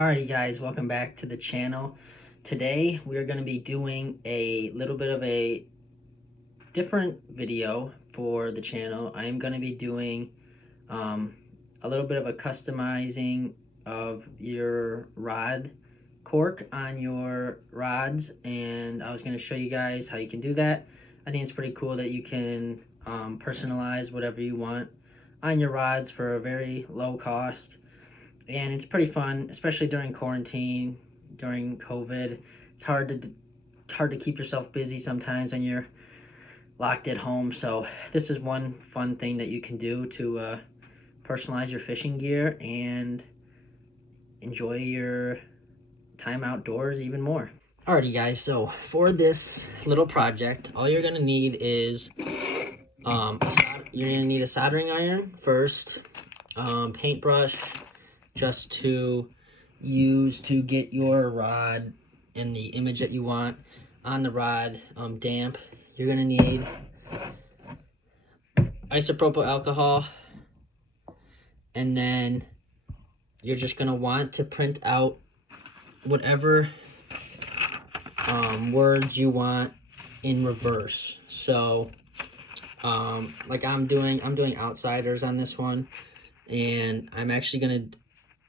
Alrighty guys, welcome back to the channel. Today we are going to be doing a little bit of a different video for the channel. I am going to be doing a little bit of a customizing of your rod cork on your rods, and I was going to show you guys how you can do that. I think it's pretty cool that you can personalize whatever you want on your rods for a very low cost. And it's pretty fun, especially during quarantine, during COVID. It's hard to keep yourself busy sometimes when you're locked at home. So this is one fun thing that you can do to personalize your fishing gear and enjoy your time outdoors even more. Alrighty guys, so for this little project, all you're gonna need is you're gonna need a soldering iron first, paintbrush, just to use to get your rod and the image that you want on the rod damp. You're gonna need isopropyl alcohol, and then you're just gonna want to print out whatever words you want in reverse. So like I'm doing outsiders on this one, and I'm actually gonna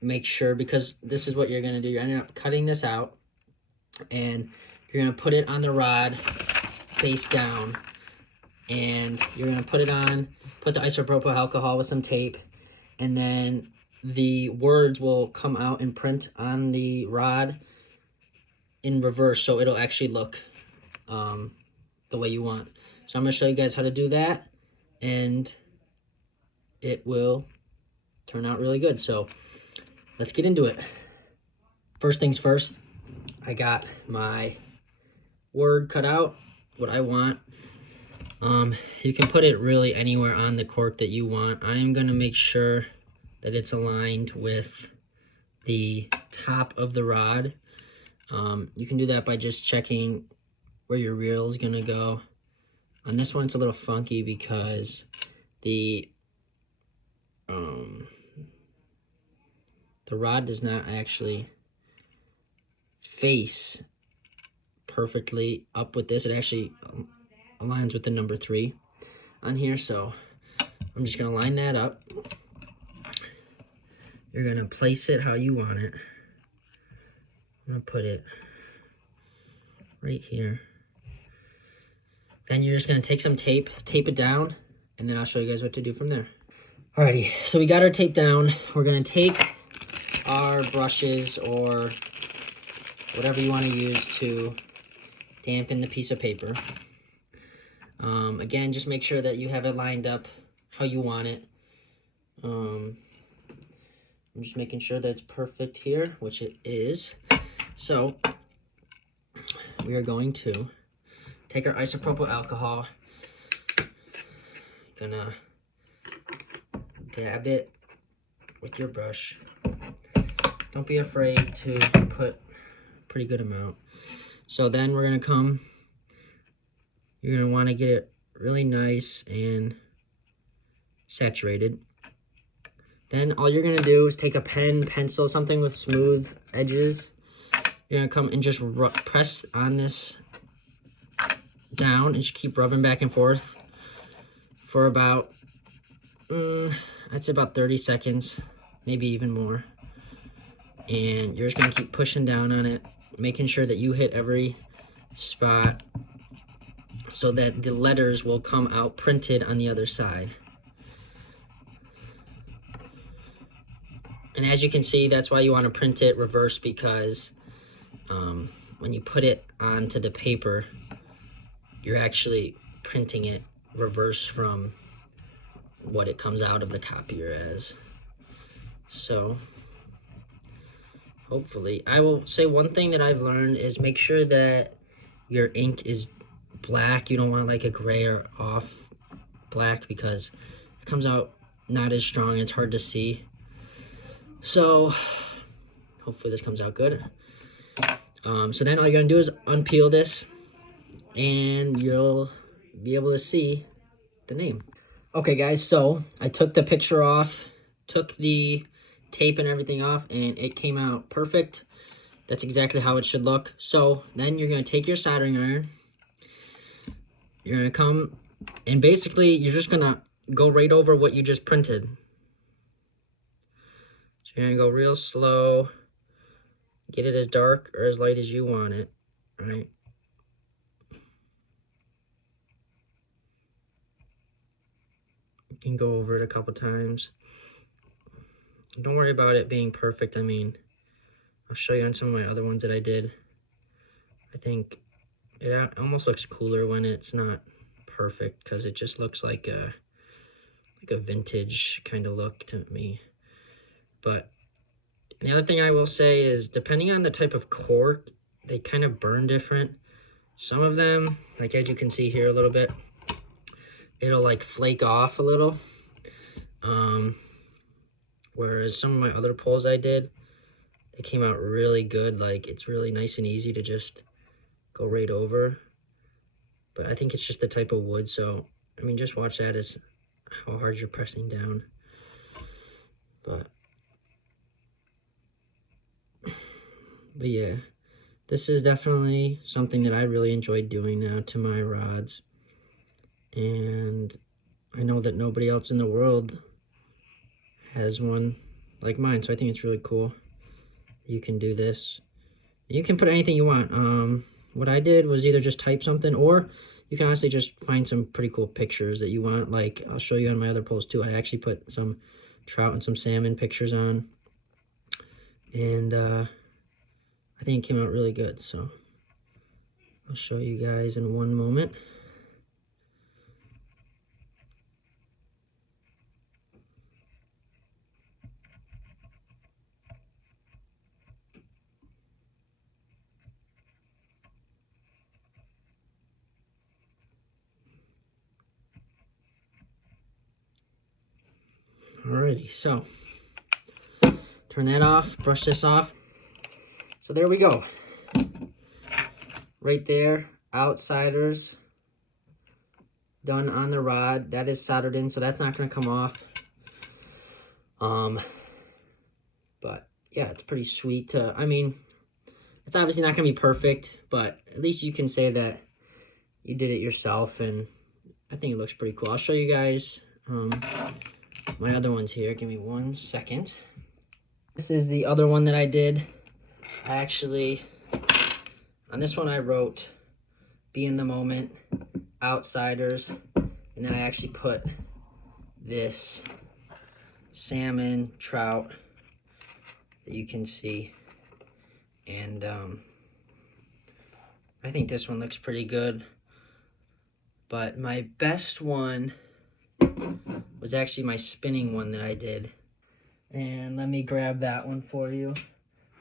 make sure, because this is what you're gonna do. You're ending up cutting this out, and you're gonna put it on the rod face down, and you're gonna put the isopropyl alcohol with some tape, and then the words will come out and print on the rod in reverse, so it'll actually look the way you want. So I'm gonna show you guys how to do that, and it will turn out really good. So let's get into it. First things first, I got my word cut out, what I want. You can put it really anywhere on the cork that you want. I am gonna make sure that it's aligned with the top of the rod. You can do that by just checking where your reel is gonna go. On this one, it's a little funky because the rod does not actually face perfectly up with this. It actually aligns with the number 3 on here, so I'm just gonna line that up. You're gonna place it how you want it. I'm gonna put it right here. Then you're just gonna take some tape it down, and then I'll show you guys what to do from there. Alrighty, so we got our tape down. We're gonna take our brushes or whatever you want to use to dampen the piece of paper. Again, just make sure that you have it lined up how you want it. I'm just making sure that it's perfect here, which it is. So we are going to take our isopropyl alcohol, gonna dab it with your brush. Don't be afraid to put a pretty good amount. So then we're gonna you're gonna wanna get it really nice and saturated. Then all you're gonna do is take a pen, pencil, something with smooth edges. You're gonna come and just press on this down and just keep rubbing back and forth for about, I'd say about 30 seconds, maybe even more. And you're just gonna keep pushing down on it, making sure that you hit every spot so that the letters will come out printed on the other side. And as you can see, that's why you want to print it reverse, because when you put it onto the paper, you're actually printing it reverse from what it comes out of the copier as. So hopefully, I will say one thing that I've learned is make sure that your ink is black. You don't want like a gray or off black, because it comes out not as strong. It's hard to see. So hopefully this comes out good. So then all you're gonna do is unpeel this, and you'll be able to see the name. Okay guys, so I took the picture off, took the taping everything off, and it came out perfect. That's exactly how it should look. So then you're going to take your soldering iron. You're going to come, and basically you're just going to go right over what you just printed. So you're going to go real slow. Get it as dark or as light as you want it, right? You can go over it a couple times. Don't worry about it being perfect. I mean, I'll show you on some of my other ones that I did. I think it almost looks cooler when it's not perfect, because it just looks like a vintage kind of look to me. But the other thing I will say is, depending on the type of cork, they kind of burn different. Some of them, like as you can see here a little bit, it'll like flake off a little. Whereas some of my other pulls I did, they came out really good. Like, it's really nice and easy to just go right over. But I think it's just the type of wood, so I mean, just watch that as how hard you're pressing down. But yeah, this is definitely something that I really enjoyed doing now to my rods. And I know that nobody else in the world has one like mine, so I think it's really cool. You can do this. You can put anything you want. What I did was either just type something, or you can honestly just find some pretty cool pictures that you want. Like, I'll show you on my other post too. I actually put some trout and some salmon pictures on. And I think it came out really good. So I'll show you guys in one moment. Alrighty, so turn that off, brush this off. So there we go. Right there, outsiders done on the rod. That is soldered in, so that's not going to come off. But yeah, it's pretty sweet. I mean, it's obviously not going to be perfect, but at least you can say that you did it yourself, and I think it looks pretty cool. I'll show you guys my other ones here. Give me 1 second. This is the other one that I did. I actually, on this one I wrote, be in the moment, outsiders, and then I actually put this salmon, trout that you can see. And I think this one looks pretty good. But my best one was actually my spinning one that I did. And let me grab that one for you.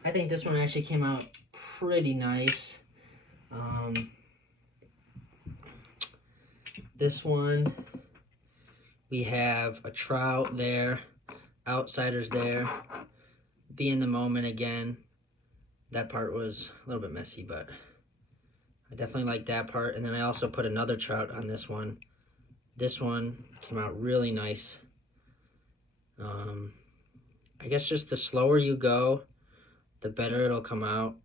I think this one actually came out pretty nice. This one, we have a trout there, outsiders there, be in the moment again. That part was a little bit messy, but I definitely like that part. And then I also put another trout on this one. This one came out really nice. I guess just the slower you go, the better it'll come out.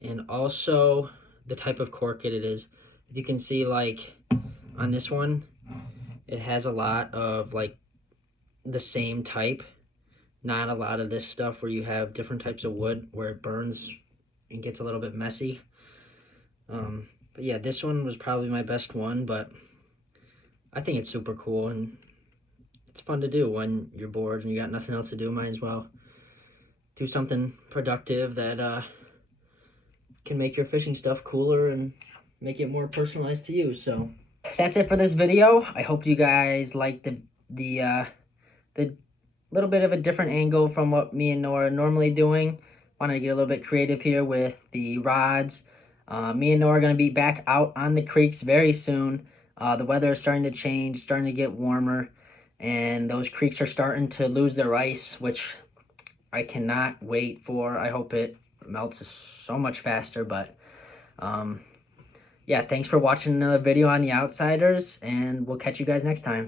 And also the type of cork it is. If you can see, like on this one, it has a lot of like the same type. Not a lot of this stuff where you have different types of wood where it burns and gets a little bit messy. But yeah, this one was probably my best one, but I think it's super cool, and it's fun to do when you're bored and you got nothing else to do. Might as well do something productive that can make your fishing stuff cooler and make it more personalized to you. So that's it for this video. I hope you guys liked the little bit of a different angle from what me and Noah are normally doing. Wanted to get a little bit creative here with the rods. Me and Noah are going to be back out on the creeks very soon. The weather is starting to change, starting to get warmer, and those creeks are starting to lose their ice, which I cannot wait for. I hope it melts so much faster, but yeah, thanks for watching another video on the Outsiders, and we'll catch you guys next time.